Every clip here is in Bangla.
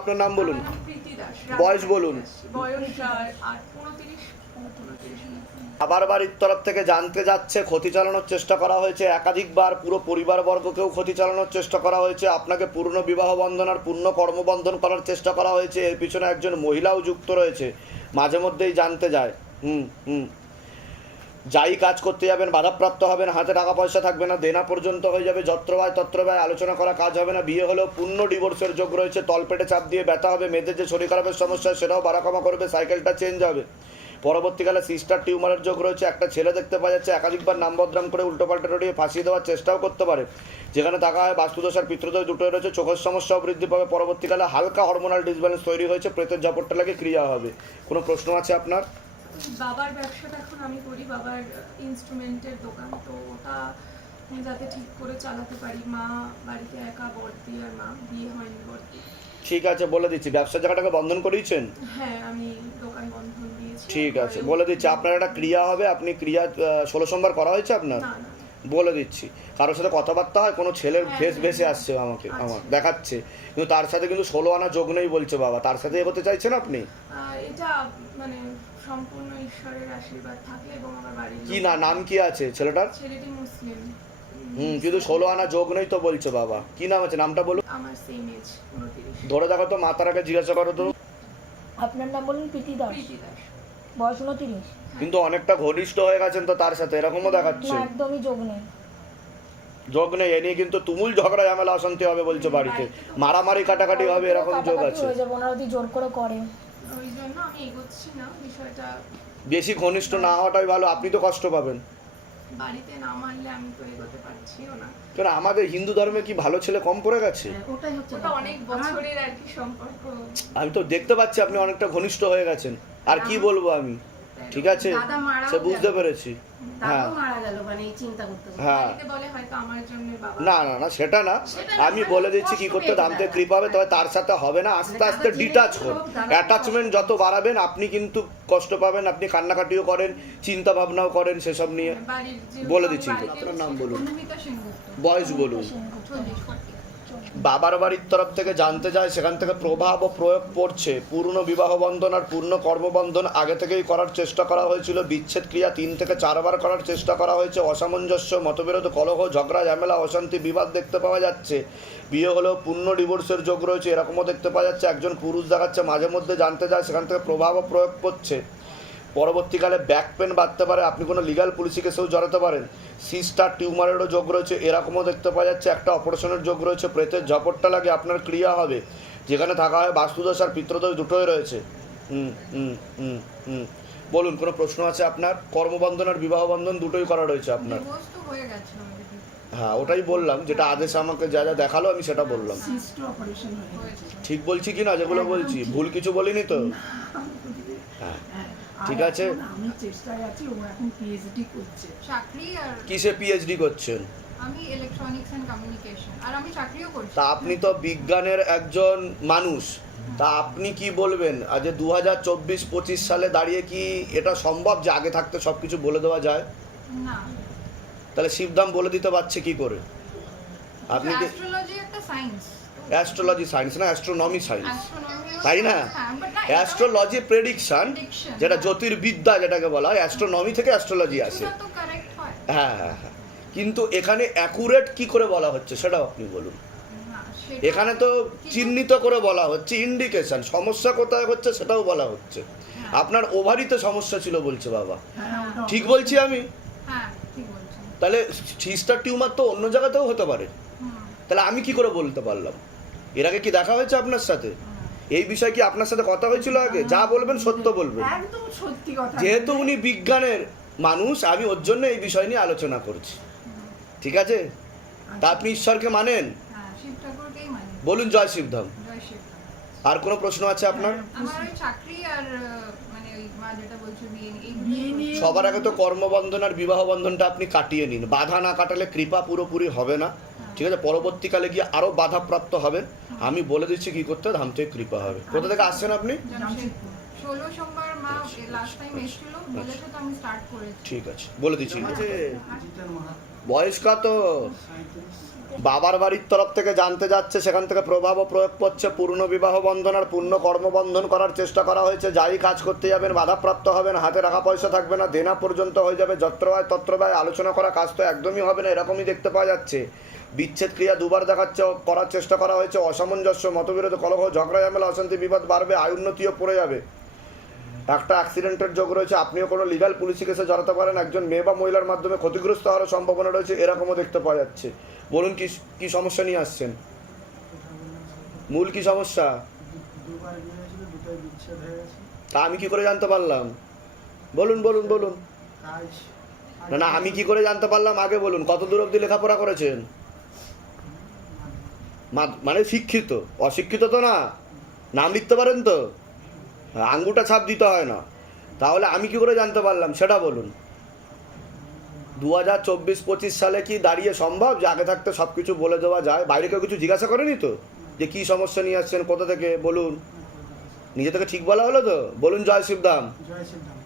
আপনার নাম বলুন, আমার নাম প্রীতি দাস। বয়স বলুন। বয়স 29। আবার বাড়ির তরফ থেকে জানতে যাচ্ছে ক্ষতি চালানোর চেষ্টা করা হয়েছে, একাধিকবার পুরো পরিবারবর্গকেও ক্ষতি চালানোর চেষ্টা করা হয়েছে, আপনাকে পূর্ণ বিবাহ বন্ধন আর পূর্ণ কর্মবন্ধন করার চেষ্টা করা হয়েছে। এর পিছনে একজন মহিলাও যুক্ত রয়েছে, মাঝে মধ্যেই জানতে যায়। যাই কাজ করতে যাবেন বাধাপ্রাপ্ত হবেন, হাতে টাকা পয়সা থাকবে না, দেনা পর্যন্ত হয়ে যাবে, যত্রবায় তত্রবায় আলোচনা করা কাজ হবে না, বিয়ে হলেও পূর্ণ ডিভোর্সের যোগ রয়েছে, তলপেটে চাপ দিয়ে ব্যথা হবে, মেয়েদের যে শরীর খারাপের সমস্যা সেটাও বাড়াকমা করবে, সাইকেলটা চেঞ্জ হবে, পরবর্তীকালে সিস্টার টিউমারের যোগ রয়েছে, একটা ছেলে দেখতে পাওয়া যাচ্ছে, একাধিকবার নাম বদনাম করে উল্টোপাল্টা রটিয়ে ফাঁসিয়ে দেওয়ার চেষ্টাও করতে পারে, যেখানে থাকা হয় বাস্তুদোষ আর পিতৃদোষ দুটোই রয়েছে, চোখের সমস্যাও বৃদ্ধি পাবে, পরবর্তীকালে হালকা হরমোনাল ডিসব্যালেন্স তৈরি হয়েছে, প্রেতের ঝাপটটা লাগে ক্রিয়া হবে। কোনো প্রশ্ন আছে আপনার? বাবার ব্যবসাটা এখন আমি করি, বাবার ইনস্ট্রুমেন্টের দোকান, তো ওটা যাতে ঠিক করে চালাতে পারি। মা বাড়িতে একা, বর্দি আর মা, বিয়ে হয়নি বর্দি। ঠিক আছে, বলে দিচ্ছি, ব্যবসার জায়গাটাকে বন্ধন করিয়েছেন? হ্যাঁ, আমি দোকান বন্ধন দিয়েছি। ঠিক আছে, বলে দিচ্ছি, আপনার একটা ক্রিয়া হবে, আপনি ক্রিয়া 16 সোমবার করা হয়েছে আপনার? না না, বলে দিচ্ছি, কারোর সাথে কথাবার্তা হয়, কোনো ছেলের হ্যাঁ, ফেস হ্যাঁ, ভেসে হ্যাঁ। আসছে আমাকে, আচ্ছা। আমার দেখাচ্ছে, কিন্তু তার সাথে কিন্তু 16 আনা যোগ নেই বলছে বাবা, তার সাথে এগোতে চাইছেন আপনি? এটা মানে সম্পূর্ণ ঈশ্বরের আশীর্বাদ থাকলে এবং আমার বাড়ির কি না, নাম কি আছে ছেলেটার? ছেলেটি মুসলিম। কিন্তু 16 আনা যোগ নেই তো বলছে বাবা। কি নাম আছে, নামটা বলুন। আমার সেম এজ, 29। ধরে দেখো তো, মাতার আগে জিজ্ঞাসা করো তো। আপনার নাম বলুন? প্রীতি দাস। প্রীতি দাস। বয়স 29। কিন্তু অনেকটা ঘনিষ্ঠ হয়ে গেছেন তো তার সাথে, এরকমও দেখাচ্ছে। না, একদমই যোগ নেই। যোগ নেই, এ নিয়ে কিন্তু তুমুল ঝগড়া ঝামেলা অশান্তি হবে বলছে বাড়িতে, মারামারি কাটাকাটি হবে, এরকম যোগ কাটাকাটি আছে। হয়ে যাবে, ওনারা যদি জোর করে করে। ওই জন্য আমি এগোচ্ছি না বিষয়টা। বেশি ঘনিষ্ঠ না হওয়াটাই ভালো, আপনি তো কষ্ট পাবেন। বাড়িতে না মানলে আমি তো এগোতে পারছিও না। কেন আমাদের হিন্দু ধর্মে কি ভালো ছেলে কম পড়ে গেছে? ওটা অনেক বছরের আর কি সম্পর্ক। আমি তো দেখতে পাচ্ছি আপনি অনেকটা ঘনিষ্ঠ হয়ে গেছেন, আর কি বলবো আমি। ঠিক আছে, সে বুঝতে পেরেছি। হ্যাঁ হ্যাঁ, বাড়িতে বলে হয়তো আমার জন্য বাবা। না না না, সেটা না, আমি বলে দিচ্ছি কি করতে, দামতে কৃপা হবে, তবে তার সাথে হবে না, আস্তে আস্তে ডিটাচ করুন। অ্যাটাচমেন্ট যত বাড়াবেন আপনি কিন্তু কষ্ট পাবেন, আপনি কান্নাকাটিও করেন, চিন্তা ভাবনাও করেন সেসব নিয়ে। বাড়ির যে বলে দিচ্ছি, বাড়িতে আপনার নাম বলুন, অনুমিতা সেনগুপ্ত। বয়স বলুন। 40। বাবার বাড়ির তরফ থেকে জানতে যায়, সেখান থেকে প্রভাব ও প্রয়োগ পড়ছে, পূর্ণ বিবাহ বন্ধন আর পূর্ণ কর্মবন্ধন আগে থেকেই করার চেষ্টা করা হয়েছিল, বিচ্ছেদ ক্রিয়া 3 থেকে 4 বার করার চেষ্টা করা হয়েছে, অসামঞ্জস্য, মতবিরোধ, কলহ, ঝগড়া ঝামেলা, অশান্তি, বিবাদ দেখতে পাওয়া যাচ্ছে, বিয়ে হলেও পূর্ণ ডিভোর্সের যোগ রয়েছে, এরকমও দেখতে পাওয়া যাচ্ছে, একজন পুরুষ দেখাচ্ছে, মাঝে মধ্যে জানতে যায়, সেখান থেকে প্রভাব ও প্রয়োগ পড়ছে, পরবর্তীকালে ব্যাক পেন বাড়তে পারে, আপনি কোনো লিগাল পুলিশি কেসেও জড়াতে পারেন, সিস্টার টিউমারেরও যোগ রয়েছে, এরকমও দেখতে পাওয়া যাচ্ছে, একটা অপারেশনের যোগ রয়েছে, প্রেতের ঝাপটটা লাগে, আপনার ক্রিয়া হবে, যেখানে থাকা হয় বাস্তুদোষ আর পিতৃদোষ দুটোই রয়েছে। বলুন, কোনো প্রশ্ন আছে আপনার? কর্মবন্ধন আর বিবাহ বন্ধন দুটোই করা রয়েছে আপনার। ডিভোর্স তো হয়ে গেছে অলরেডি। হ্যাঁ, ওটাই বললাম, যেটা আদেশ আমাকে যা যা দেখালো আমি সেটা বললাম। সিস্টার অপারেশন হয়েছে। ঠিক বলছি কি না যেগুলো বলছি? ভুল কিছু বলিনি তো? হ্যাঁ, ঠিক আছে। আমি চেষ্টায় আছি, ও এখন পিএইচডি করছে। চাকরি আর কিসে পিএইচডি করছেন? আমি ইলেকট্রনিক্স এন্ড কমিউনিকেশন, আর আমি চাকরিও করছি। তা আপনি তো বিজ্ঞানের একজন মানুষ, তা আপনি কি বলবেন আজ 2024-25 সালে দাঁড়িয়ে কি এটা সম্ভব যে আগে থাকতে সব কিছু বলে দেওয়া যায়? না, তাহলে শিবধাম বলে দিতে পারছে কি করে? আপনি কি অ্যাস্ট্রোলজি একটা সায়েন্স। অ্যাস্ট্রোলজি সায়েন্স না, অ্যাস্ট্রোনমি সায়েন্স, অ্যাস্ট্রোনমি, তাই না? অ্যাস্ট্রোলজি প্রেডিকশন, যেটা জ্যোতির্বিদ্যা যেটাকে বলা হয়, অ্যাস্ট্রোনমি থেকে অ্যাস্ট্রোলজি আসে। তো কারেক্ট হয়। হ্যাঁ হ্যাঁ হ্যাঁ, কিন্তু এখানে অ্যাকুরেট কি করে বলা হচ্ছে সেটাও আপনি বলুন। না, সেটা এখানে তো চিহ্নিত করে বলা হচ্ছে, ইন্ডিকেশন, সমস্যা কোথায় হচ্ছে সেটাও বলা হচ্ছে। আপনার ওভারিতে সমস্যা ছিল বলছে বাবা, ঠিক বলছি আমি? হ্যাঁ, ঠিক বলছেন। তাহলে সিস্টার টিউমার তো অন্য জায়গাতেও হতে পারে, তাহলে আমি কি করে বলতে পারলাম? এর আগে কি দেখা হয়েছে আপনার সাথে? এই বিষয়ে কি আপনার সাথে কথা হয়েছিল আগে? যা বলবেন সত্য বলবেন, একদম সত্যি কথা। যেহেতু উনি বিজ্ঞানের মানুষ, আমি ওর জন্য এই বিষয় নিয়ে আলোচনা করছি, ঠিক আছে? তা আপনি ঈশ্বরকে মানেন? হ্যাঁ, শিব ঠাকুরকেই মানি। বলুন জয় শিবধাম। জয় শিব। আর কোনো প্রশ্ন আছে আপনার? আমার ওই চাকরি আর মানে ওই মা যেটা বলছো বিয়ে বিয়ে নিয়ে সবার আগে তো কর্মবন্ধন আর বিবাহ বন্ধনটা আপনি কাটিয়ে নিন, বাধা না কাটালে কৃপা পুরোপুরি হবে না, ঠিক আছে? পরবর্তীকালে গিয়ে আরো বাধাপ্রাপ্ত হবেন, আমি বলে দিচ্ছি কি করতে, ধাম থেকে কৃপা হবে। কোথা থেকে আসছেন আপনি? জামশেদপুর। 16 সোমবার মা লাস্ট টাইম এসেছিল, বলেছে তো আমি স্টার্ট করেছি। ঠিক আছে, বলে দিচ্ছি। ডিজিটাল মাহাত্ম্য বয়স কত? বাবার বাড়ির তরফ থেকে জানতে যাচ্ছে, সেখান থেকে প্রভাব ও প্রয়োগ করছে, পূর্ণ বিবাহ বন্ধন আর পূর্ণ কর্মবন্ধন করার চেষ্টা করা হয়েছে। যাই কাজ করতে যাবেন বাধাপ্রাপ্ত হবেন, হাতে রাখা পয়সা থাকবে না, দেনা পর্যন্ত হয়ে যাবে, যত্র ব্যয় তত্র ব্যয়, আলোচনা করা কাজ তো একদমই হবে না, এরকমই দেখতে পাওয়া যাচ্ছে। বিচ্ছেদ ক্রিয়া দুবার দেখাচ্ছে, করার চেষ্টা করা হয়েছে, অসামঞ্জস্য, মতবিরোধ, কলহ, ঝগড়া, ঝামেলা, অশান্তি, বিবাদ বাড়বে, আয় উন্নতিও পড়ে যাবে। একটা অ্যাক্সিডেন্টের যোগ রয়েছে, আপনিও কোনো লিগাল পুলিশি কেসে জড়াতে পারেন, একজন মেয়ে বা মহিলার মাধ্যমে ক্ষতিগ্রস্ত হওয়ার সম্ভাবনা রয়েছে, এরকমও দেখতে পাওয়া যাচ্ছে। বলুন কি কি সমস্যা নিয়ে আসছেন, মূল কি সমস্যা? দুবার বিয়ে হয়েছিল, দুটোই বিচ্ছেদ হয়ে গেছে। তা আমি কি করে জানতে পারলাম? বলুন বলুন বলুন। কাজ না না, আমি কি করে জানতে পারলাম আগে বলুন। কত দূর অবধি লেখাপড়া করেছেন? মানে শিক্ষিত, অশিক্ষিত তো না? নাম লিখতে পারেন তো? আঙ্গুটা ছাপ দিতে হয় না। তাহলে আমি কি করে জানতে পারলাম সেটা বলুন। 2024-25 সালে কি দাঁড়িয়ে সম্ভব যে আগে থাকতে সব কিছু বলে দেওয়া যায়? বাইরে কেউ কিছু জিজ্ঞাসা করেনি তো যে কি সমস্যা নিয়ে আসছেন, কোথা থেকে? বলুন, নিজে থেকে ঠিক বলা হলো তো? বলুন জয় শিবধাম। জয় শ্রীরাম।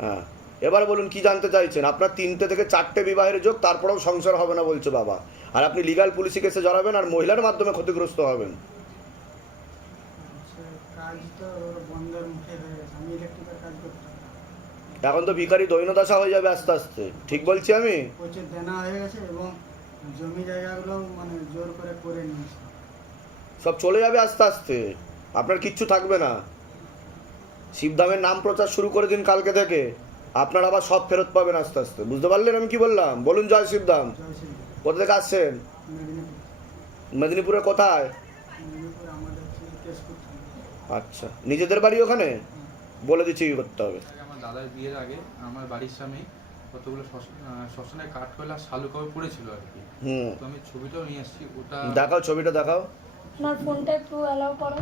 হ্যাঁ, এবার বলুন কি জানতে চাইছেন? আপনার 3টে থেকে 4টে বিবাহের যোগ, তারপরেও সংসার হবে না বলছে বাবা, আর আপনি লিগাল পুলিশি কেসে জড়াবেন আর মহিলার মাধ্যমে ক্ষতিগ্রস্ত হবেন। কাজ তো ওর বন্ধের মুখে হয়ে গেছে, আমি ইলেকট্রিকের কাজ করতাম। এখন তো ভিখারি দৈনদশা হয়ে যাবে আস্তে আস্তে, ঠিক বলছি আমি? প্রচুর দেনা হয়ে গেছে এবং জমি জায়গাগুলো মানে জোর করে নিয়েছে। সব চলে যাবে আস্তে আস্তে, আপনার কিচ্ছু থাকবে না। শিবধামের নাম প্রচার শুরু করে দিন কালকে থেকে, আপনার আবার সব ফেরত পাবেন আস্তে আস্তে। বুঝতে পারলেন আমি কি বললাম? বলুন জয় শিবধাম। জয় শ্রীরাম। কোথা থেকে আসছেন? মেদিনীপুর। মেদিনীপুরে কোথায়? মেদিনীপুর আমাদের হচ্ছে কেশপুর থানা। আচ্ছা, নিজেদের বাড়ি ওখানে? বলে দিচ্ছি কি করতে হবে। আমার দাদার বিয়ের আগে আমার বাড়ির সামনে কতগুলো শ্মশানের কাঠকয়লা শালু কবে পড়েছিল আর কি। হুম, তো আমি ছবিটাও নিয়ে এসেছি, ওটা দেখাও, ছবিটা দেখাও। আপনার ফোনটা একটু অ্যালাউ করো।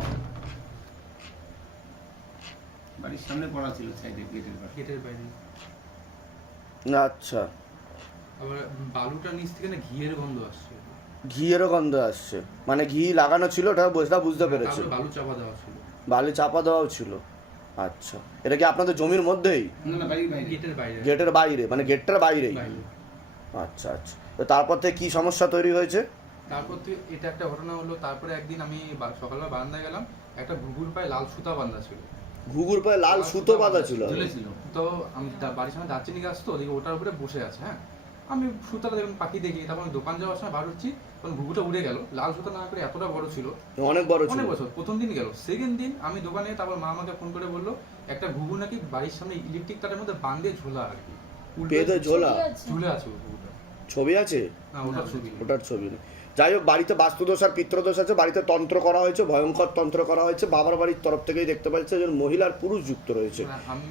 বাড়ির সামনে পড়া ছিল, সাইডে গেটের পাশে। গেটের বাইরে। আচ্ছা, আবার বালুটার নিচ থেকে না ঘিয়ের গন্ধ আসছে। ঘিয়েরও গন্ধ আসছে, মানে ঘি লাগানো ছিল, ওটা বুঝতে পেরেছি। তারপরে বালু চাপা দেওয়া ছিল বালি চাপা দেওয়াও ছিল। আচ্ছা, এটা কি আপনাদের জমির মধ্যেই? না না, বাড়ির বাইরে। গেটের বাইরে। গেটের বাইরে, মানে গেটটার বাইরেই? বাইরে। আচ্ছা আচ্ছা, তো তারপর থেকে কি সমস্যা তৈরি হয়েছে? তারপর তো এটা একটা ঘটনা হলো। তারপরে একদিন আমি সকালবেলা বারান্দায় গেলাম, একটা ঘুঘুর পায়ে লাল সুতা বাঁধা ছিল। ঘুঘুর পায়ে লাল সুতো বাঁধা ছিল? ঝুলেছিল। তো আমি বাড়ির সামনে দারচিনি গাছ, তো ওদিকে ওটার উপরে বসে আছে। হ্যাঁ, আমি সুতাটা দেখুন পাখি দেখি, তারপর আমি দোকান যাওয়ার সময় বার হচ্ছি, তখন ঘুঘুটা উড়ে গেল। লাল সুতা না করে এতটা বড় ছিল, অনেক বড় ছিল। অনেক বছর। প্রথম দিন গেল, সেকেন্ড দিন আমি দোকানে, তারপর মা আমাকে ফোন করে বললো একটা ঘুঘু নাকি বাড়ির সামনে ইলেকট্রিক তারের মধ্যে বাঁধে ঝোলা আর কি। পেদে ঝোলা? ছবি আছে? ঝুলে আছে ওই ঘুঘুটা। ছবি আছে? না, ওটার ছবি নেই। ওটার ছবি নেই। যাই হোক, বাড়িতে বাস্তুদোষ আর পিতৃদোষ আছে, বাড়িতে তন্ত্র করা হয়েছে, ভয়ঙ্কর তন্ত্র করা হয়েছে। বাবার বাড়ির তরফ থেকেই দেখতে পাচ্ছে একজন মহিলার পুরুষ যুক্ত রয়েছে, না, আমি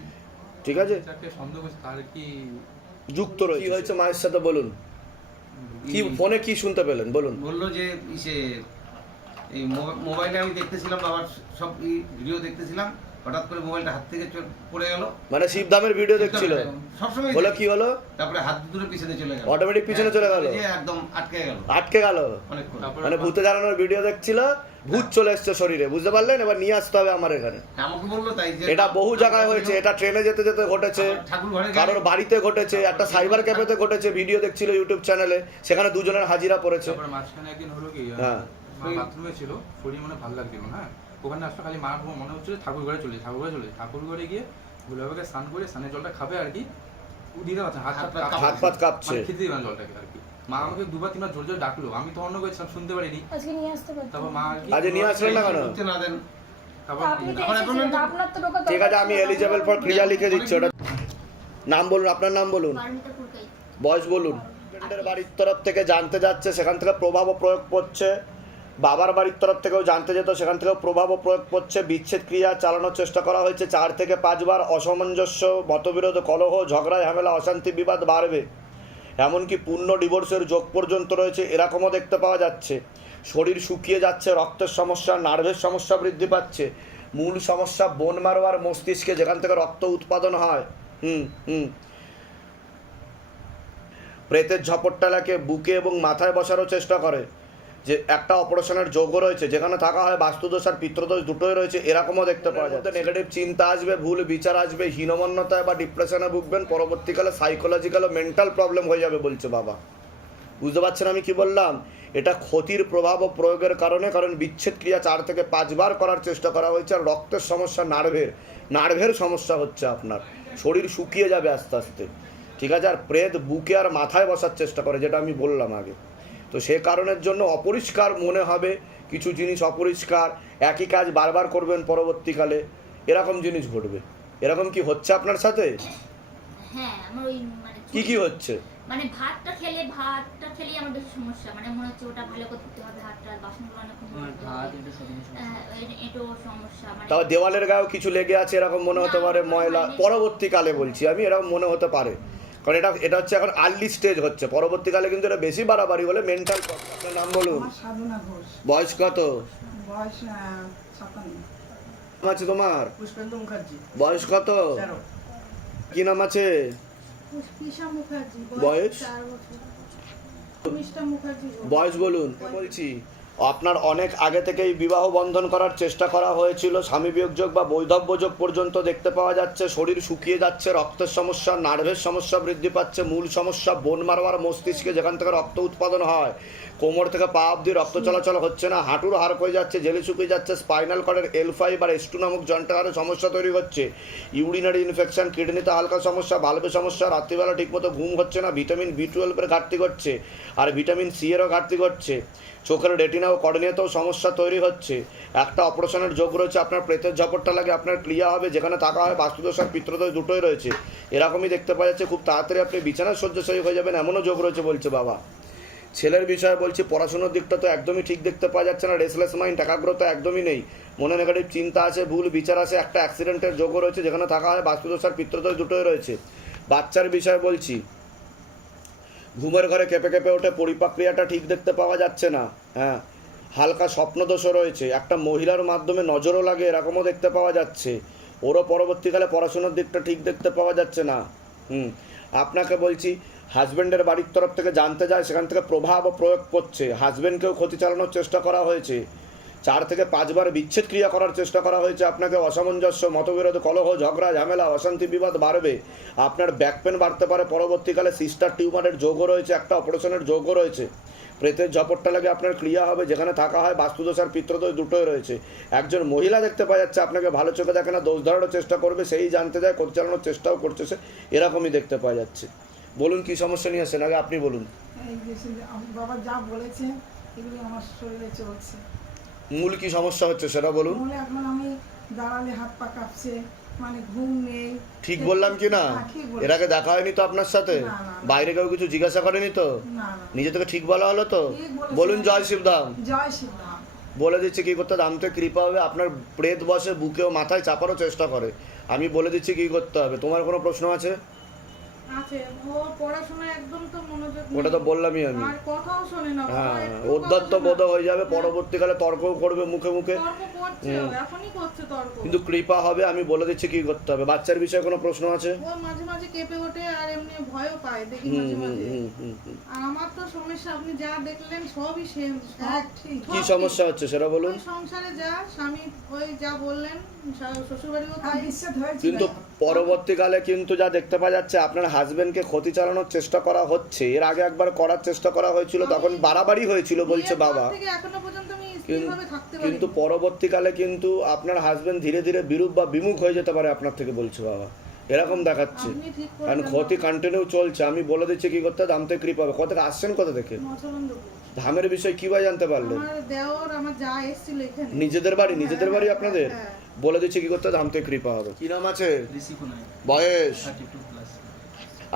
ঠিক আছে? যাকে সন্দেহ করছি তার কি যুক্ত রয়েছে। কি হয়েছে মায়ের সাথে বলুন, কি ফোনে কি শুনতে পেলেন বলুন। বললো যে ইসে এই মোবাইলে আমি দেখতেছিলাম, বাবার সব ভিডিও দেখতেছিলাম, হঠাৎ করে মোবাইলটা হাত থেকে পড়ে গেল। মানে শিবধামের ভিডিও দেখছিল, সবসময় বলে কি হলো? তারপরে হাত দুটো পিছনে চলে গেল, অটোমেটিক পিছনে চলে গেল, যে একদম আটকে গেল আটকে গেল। অনেকক্ষণ। তারপরে মানে ভূতে জ্বালানোর ভিডিও দেখছিল, ভূত চলে এসছে শরীরে, বুঝতে পারলেন? এবার নিয়ে আসতে হবে আমার এখানে। আমাকে বললো তাই যে এটা বহু জায়গায় হয়েছে, এটা ট্রেনে যেতে যেতে ঘটেছে, ঠাকুর ঘরে কারোর বাড়িতে ঘটেছে, একটা সাইবার ক্যাফেতে ঘটেছে, ভিডিও দেখছিল ইউটিউব চ্যানেলে, সেখানে দুজনের হাজিরা পড়েছে। তারপরে মাঝখানে একদিন হলো কি, হ্যাঁ। মা বাথরুমে ছিল, শরীর মনে ভালো লাগছিল। হ্যাঁ, ওখানে আসলে খালি মা মনে হচ্ছিল ঠাকুর ঘরে চলে ঠাকুর ঘরে গিয়ে ভুলাভাবে স্নান করে স্নানের জলটা খাবে আর কি, দিতে পারছে হাত পাত কাঁপছে, খেতে দিবে না জলটাকে আর কি। মা আমাকে 2-3 বার জোর জোর ডাকলো, আমি তো অন্য করেছিলাম, শুনতে পারিনি। আজকে নিয়ে আসতে পারতেন। তারপর মা আর কি আজ নিয়ে আসলেন না কেন? ঢুকতে না দেন। তারপর আপনি তো এখন এসেছিলেন, আপনার তো ঢোকা ঠিক আছে, আমি এলিজেবল ফর ক্রিয়া লিখে দিচ্ছি। ওটা নাম বলুন, আপনার নাম বলুন, বয়স বলুন। হাজবেন্ডের বাড়ির তরফ থেকে জানতে যাচ্ছে, সেখান থেকে প্রভাব ও প্রয়োগ করছে। বাবার বাড়ির তরফ থেকেও জানতে যেত, সেখান থেকেও প্রভাব ও প্রয়োগ করছে। বিচ্ছেদ ক্রিয়া চালানোর চেষ্টা করা হয়েছে 4 থেকে 5 বার। অসামঞ্জস্য, মতবিরোধ, কলহ, ঝগড়া, ঝামেলা, অশান্তি, বিবাদ বাড়বে। এমনকি পূর্ণ ডিভোর্সের যোগ পর্যন্ত রয়েছে, এরকমও দেখতে পাওয়া যাচ্ছে। শরীর শুকিয়ে যাচ্ছে, রক্তের সমস্যা, নার্ভের সমস্যা বৃদ্ধি পাচ্ছে। মূল সমস্যা বোন মারো আর মস্তিষ্কে, যেখান থেকে রক্ত উৎপাদন হয়। প্রেতের ঝপটটা লাগে, বুকে এবং মাথায় বসারও চেষ্টা করে। যে একটা অপারেশনের যোগ্য রয়েছে, যেখানে থাকা হয় বাস্তুদোষ আর পিতৃদোষ দুটোই রয়েছে, এরকমও দেখতে পাওয়া যায়। নেগেটিভ চিন্তা আসবে, ভুল বিচার আসবে, হীনমন্যতায় বা ডিপ্রেশনে ভুগবেন, পরবর্তীকালে সাইকোলজিক্যাল ও মেন্টাল প্রবলেম হয়ে যাবে বলছে বাবা। বুঝতে পারছেন আমি কি বললাম? এটা ক্ষতির প্রভাব ও প্রয়োগের কারণে, কারণ বিচ্ছেদ ক্রিয়া 4 থেকে 5 বার করার চেষ্টা করা হয়েছে। আর রক্তের সমস্যা, নার্ভের সমস্যা হচ্ছে আপনার, শরীর শুকিয়ে যাবে আস্তে আস্তে, ঠিক আছে? আর প্রেত বুকে আর মাথায় বসার চেষ্টা করে, যেটা আমি বললাম আগে। তো সে কারণের জন্য অপরিষ্কার মনে হবে, কিছু জিনিস অপরিষ্কার, একই কাজ বারবার করবেন পরবর্তীকালে, এরকম জিনিস ঘটবে। এরকম কি হচ্ছে আপনার সাথে? হ্যাঁ, আমার ওই মানে কি হচ্ছে? মানে ভাতটা খেলেই আমার বেশি সমস্যা, মানে মনে হচ্ছে ওটা ভালো করতে হবে, হাতটা বাসনগুলো অনেকক্ষণ ধুতে হবে। এটাও সমস্যা, মানে তাও দেওয়ালের গায়েও কিছু লেগে আছে এরকম মনে হতে পারে, ময়লা। পরবর্তীকালে বলছি আমি, এরকম মনে হতে পারে, কারণ এটা হচ্ছে এখন আর্লি স্টেজ হচ্ছে। পরবর্তীকালে কিন্তু এটা বেশি বাড়াবাড়ি হলে মেন্টাল। আপনার নাম বলুন। আমার সাধনা ঘোষ, বয়স কত? বয়স 57। নাম আছে তোমার? পুষ্পেন্দু মুখার্জি, বয়স কত? 13। কি নাম আছে? পুষ্পিশা মুখার্জি, বয়স? 4 বছর। মিষ্টা মুখার্জি, বয়স বলুন। বলছি আপনার অনেক আগে থেকেই বিবাহ বন্ধন করার চেষ্টা করা হয়েছিল, স্বামী বিয়োগযোগ বা বৈধব্যযোগ পর্যন্ত দেখতে পাওয়া যাচ্ছে। শরীর শুকিয়ে যাচ্ছে, রক্তের সমস্যা, নার্ভের সমস্যা বৃদ্ধি পাচ্ছে। মূল সমস্যা বোন মারো আর মস্তিষ্কে, যেখান থেকে রক্ত উৎপাদন হয়। কোমর থেকে পা অব্দি রক্ত চলাচল হচ্ছে না, হাঁটুর হাড় হয়ে যাচ্ছে, জেলে শুকিয়ে যাচ্ছে। স্পাইনাল কর্ডের L5 আর S2 নামক জয়েন্টের হাড়ে সমস্যা তৈরি হচ্ছে। ইউরিনারি ইনফেকশন, কিডনিতে হালকা সমস্যা, ভালভে সমস্যা, রাত্রিবেলা ঠিকমতো ঘুম হচ্ছে না, ভিটামিন B12 এর ঘাটতি ঘটছে, আর ভিটামিন C এরও ঘাটতি ঘটছে। চোখের রেটিনা ও কর্নিয়াতেও সমস্যা তৈরি হচ্ছে। একটা অপারেশনের যোগ রয়েছে, আপনার প্রেতের ঝপটটা লাগে আপনার ক্রিয়া হবে, যেখানে থাকা হয় বাস্তুদোষ আর পিতৃদোষ দুটোই রয়েছে। এরকমই দেখতে পাওয়া যাচ্ছে। খুব তাড়াতাড়ি আপনি বিছানায় শয্যাশায়ী হয়ে যাবেন, এমনও যোগ রয়েছে বলছে বাবা। ছেলের বিষয়ে বলছি, পড়াশোনার দিকটা তো একদমই ঠিক দেখতে পাওয়া যাচ্ছে না। রেসলেস মাইন্ড, একাগ্রতা একদমই নেই, মনে নেগেটিভ চিন্তা আছে, ভুল বিচার আছে। একটা অ্যাক্সিডেন্টের যোগও রয়েছে, যেখানে থাকা হয় বাস্তুদোষ আর পিতৃদোষ দুটোই রয়েছে। বাচ্চার বিষয়ে বলছি, ঘুমের ঘরে কেঁপে কেঁপে ওঠে, পরিপাক্রিয়াটা ঠিক দেখতে পাওয়া যাচ্ছে না। হ্যাঁ, হালকা স্বপ্নদোষও রয়েছে। একটা মহিলার মাধ্যমে নজরও লাগে, এরকমও দেখতে পাওয়া যাচ্ছে। ওরও পরবর্তীকালে পড়াশোনার দিকটা ঠিক দেখতে পাওয়া যাচ্ছে না। আপনাকে বলছি, হাজব্যান্ডের বাড়ির তরফ থেকে জানতে যায়, সেখান থেকে প্রভাব প্রয়োগ করছে। হাজব্যান্ডকেও ক্ষতি চালানোর চেষ্টা করা হয়েছে। 4 থেকে 5 বার বিচ্ছেদ ক্রিয়া করার চেষ্টা করা হয়েছে। আপনাকে অসামঞ্জস্য, মতবিরোধ, কলহ, ঝগড়া, ঝামেলা, অশান্তি, বিবাদ বাড়বে। আপনার ব্যাক পেন বাড়তে পারে। পরবর্তীকালে সিস্টার টিউমারের যোগও রয়েছে, একটা অপারেশনের যোগও রয়েছে। প্রেতের ঝপটটা লাগে আপনার ক্রিয়া হবে, যেখানে থাকা হয় বাস্তুদোষ আর পিতৃদোষ দুটোই রয়েছে। একজন মহিলা দেখতে পাওয়া যাচ্ছে, আপনাকে ভালো চোখে দেখে না, দোষ ধরারও চেষ্টা করবে, সেই জানতে যায়, ক্ষতি চালানোর চেষ্টাও করছে সে, এরকমই দেখতে পাওয়া যাচ্ছে। বলুন কি সমস্যা নিয়ে আসেন, আগে আপনি বলুন। এই যে বাবা যা বলেছে এগুলো আমার শরীরে চলছে। মূল কি সমস্যা হচ্ছে সেটা বলুন। বলে এখন আমি দাঁড়ালে হাত পা কাঁপছে, মানে ঘুম নেই। ঠিক বললাম কি না? হ্যাঁ, ঠিক বলেছেন। এর আগে দেখা হয়নি তো আপনার সাথে? না, না। বাইরে কেউ কিছু জিজ্ঞাসা করেনি তো? না, না। নিজে থেকে ঠিক বলা হলো তো? ঠিক বলেছেন। বলুন জয় শিবধাম। জয় শিবধাম। বলে দিচ্ছি কি করতে হবে। দামতে কৃপা হবে, আপনার প্রেত বসে বুকে ও মাথায় চাপারও চেষ্টা করে। আমি বলে দিচ্ছি কি করতে হবে। তোমার কোনো প্রশ্ন আছে? আছে, ও পড়াশোনা একদম তো মনোযোগ ওটা তো বললামই আমি। আর কথাও শোনে না, হ্যাঁ, উদ্ধত্ত বোধ হয়ে যাবে, পরবর্তীকালে তর্কও করবে মুখে মুখে। তর্ক করছে, এখনই করছে তর্ক। কিন্তু কৃপা হবে, আমি বলে দিচ্ছি কি করতে হবে। বাচ্চার বিষয়ে কোনো প্রশ্ন আছে? ও মাঝে মাঝে কেঁপে ওঠে আর এমনি ভয়ও পায়, দেখি মাঝে মাঝে। আর আমার তো সমস্যা আপনি যা দেখলেন সবই সেম, এক ঠিক। কি সমস্যা হচ্ছে সেটা বলুন। ওই সংসারে যা স্বামী ওই যা বললেন, শ্বশুরবাড়িও আর তাই। বিচ্ছেদ হয়েছিল। কিন্তু পরবর্তীকালে কিন্তু যা দেখতে পাওয়া যাচ্ছে, আপনার হাজবেন্ডকে ক্ষতি চালানোর চেষ্টা করা হচ্ছে। এর আগে একবার করার চেষ্টা করা হয়েছিল, তখন বাড়াবাড়ি হয়েছিল বলছে বিয়ের পর বাবা। থেকে এখনো পর্যন্ত আমি স্থিরভাবে থাকতে পারি। কিন্তু পরবর্তীকালে কিন্তু আপনার হাজবেন্ড ধীরে ধীরে বিরূপ বা বিমুখ হয়ে যেতে পারে আপনার থেকে বলছে বাবা, এরকম দেখাচ্ছে। আপনি ঠিক কারণ করবেন। ক্ষতি কন্টিনিউ চলছে। আমি বলে দিচ্ছি কি করতে, দামতে কৃপা হবে। কোথা থেকে আসছেন, কোথা থেকে? মচলন্দপুর। ধামের বিষয় কিভাবে জানতে পারলেন? আমার দেওর আমার যা এসেছিল এখানে। নিজেদের বাড়ি আপনাদের? হ্যাঁ। বলে দিচ্ছি কি করতে, ধামতে কৃপা হবে। কি নাম আছে? ঋষি কুনাই, বয়স? 32+।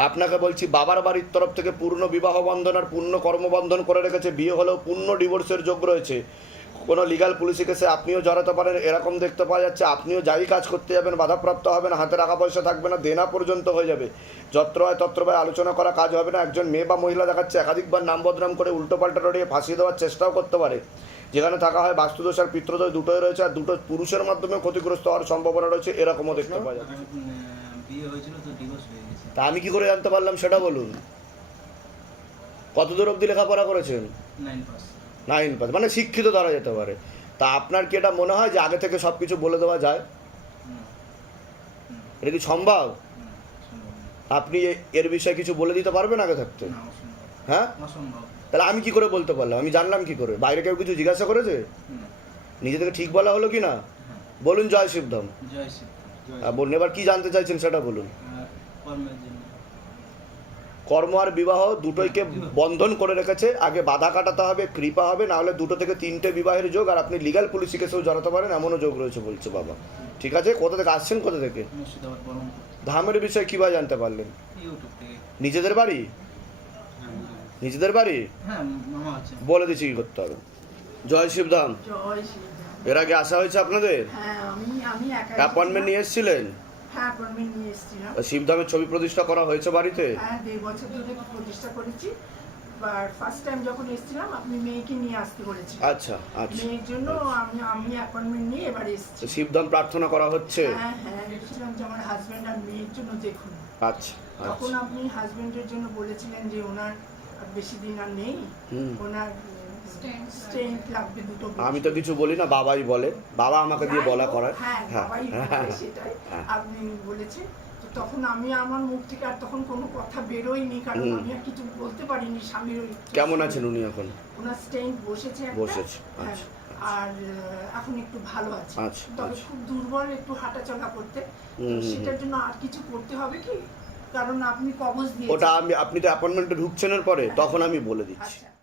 আপনাকে বলছি, বাবার বাড়ির তরফ থেকে পূর্ণ বিবাহ বন্ধন আর পূর্ণ কর্মবন্ধন করে রেখেছে। বিয়ে হলেও পূর্ণ ডিভোর্সের যোগ রয়েছে। কোনো লিগাল পুলিশি কেসে আপনিও জড়াতে পারেন, এরকম দেখতে পাওয়া যাচ্ছে। আপনিও যাই কাজ করতে যাবেন বাধাপ্রাপ্ত হবেন, হাতে টাকা পয়সা থাকবে না, দেনা পর্যন্ত হয়ে যাবে। যত্র হয় তত্র হয় আলোচনা করা কাজ হবে না। একজন মেয়ে বা মহিলা দেখাচ্ছে একাধিকবার নাম বদনাম করে উল্টোপাল্টা রড়িয়ে ফাঁসিয়ে দেওয়ার চেষ্টাও করতে পারে। যেখানে থাকা হয় বাস্তুদোষ আর পিতৃদোষ দুটোই রয়েছে, আর দুটো পুরুষের মাধ্যমে ক্ষতিগ্রস্ত হওয়ার সম্ভাবনা রয়েছে, এরকমও দেখতে পাওয়া যাচ্ছে। বিয়ে হয়েছিল তো ডিভোর্স হয়ে গেছে। তা আমি কি করে জানতে পারলাম সেটা বলুন। কতদূর অবধি লেখাপড়া করেছেন? 9 পাস। 9 পাস, মানে শিক্ষিত ধরা যেতে পারে। তা আপনার কি এটা মনে হয় যে আগে থেকে সব কিছু বলে দেওয়া যায়? এটা কি সম্ভব? আপনি এর বিষয়ে কিছু বলে দিতে পারবেন আগে থাকতে? না, অসম্ভব। হ্যাঁ, অসম্ভব। তাহলে আমি কি করে বলতে পারলাম? আমি জানলাম কি করে? বাইরে কেউ কিছু জিজ্ঞাসা করেছে? নিজে থেকে ঠিক বলা হলো কি না? বলুন জয় শিবধাম। জয় শ্রী বলুন এবার কি জানতে চাইছেন সেটা বলুন। কর্মের জন্য কর্ম আর বিবাহ দুটোইকে বন্ধন করে রেখেছে। আগে বাধা কাটাতে হবে, কৃপা হবে, না হলে 2 থেকে 3টে বিবাহের যোগ, আর আপনি লিগ্যাল পুলিশি কেসেও জড়াতে পারেন, এমনও যোগ রয়েছে বলছে বাবা। ঠিক আছে, কোথা থেকে আসছেন? কোথা থেকে? মুর্শিদাবাদ বরং ধামের বিষয়ে কিভাবে জানতে পারলেন? ইউটিউব থেকে। নিজেদের বাড়ি? নিজেদের বাড়ি? হ্যাঁ মামা আছে। বলে দিচ্ছি কি করতে হবে। জয় শিবধাম। জয় শ্রীরাম। এর আগে আসা হয়েছে আপনাদের? হ্যাঁ আমি একা অ্যাপয়েন্টমেন্ট নিয়ে এসেছিলেন? হ্যাঁ অ্যাপয়েন্টমেন্ট নিয়ে এসেছিলাম। শিবধামের ছবি প্রতিষ্ঠা করা হয়েছে বাড়িতে? হ্যাঁ 1.5 বছর ধরে প্রতিষ্ঠা করেছি। বাট ফার্স্ট টাইম যখন এসেছিলাম আপনি মেয়েকে নিয়ে আসতে বলেছিলেন। আচ্ছা আচ্ছা। মেয়ের জন্য আমি অ্যাপয়েন্টমেন্ট নিয়ে এবার এসেছি। তো শিবধাম প্রার্থনা করা হচ্ছে? হ্যাঁ এসেছিলাম যে আমার হাজব্যান্ড আর মেয়ের জন্য দেখুন। আচ্ছা তখন আচ্ছা। আপনি হাজবেন্ডের জন্য বলেছিলেন যে ওনার আর বেশি দিন আর নেই, হুম। ওনার স্ট্রেংথ লাগবে 2 বছর। আমি তো কিছু বলি না, বাবাই বলে। বাবা আমাকে দিয়ে বলা করায়। হ্যাঁ হ্যাঁ বাবাই বলে সেটাই হ্যাঁ। আপনি বলেছেন। তো তখন আমি আমার মুখ থেকে আর তখন কোনো কথা বেরোয়নি, কারণ হুম। আমি আর কিছু বলতে পারিনি স্বামীর ওই কেমন আছেন উনি এখন? ওনার স্ট্রেংথ বসেছে একটা। বসেছে, হ্যাঁ, আচ্ছা। আর এখন একটু ভালো আছে, আচ্ছা, তবে আচ্ছা। খুব দুর্বল একটু হাঁটাচলা করতে। হুম, তো হুম, সেটার জন্য আর কিছু করতে হবে কি, কারণ আপনি কবজ দিয়েছেন। ওটা আপনি তো অ্যাপয়েন্টমেন্টে ঢুকছেন এর পরে, তখন আমি বলে দিচ্ছি। আচ্ছা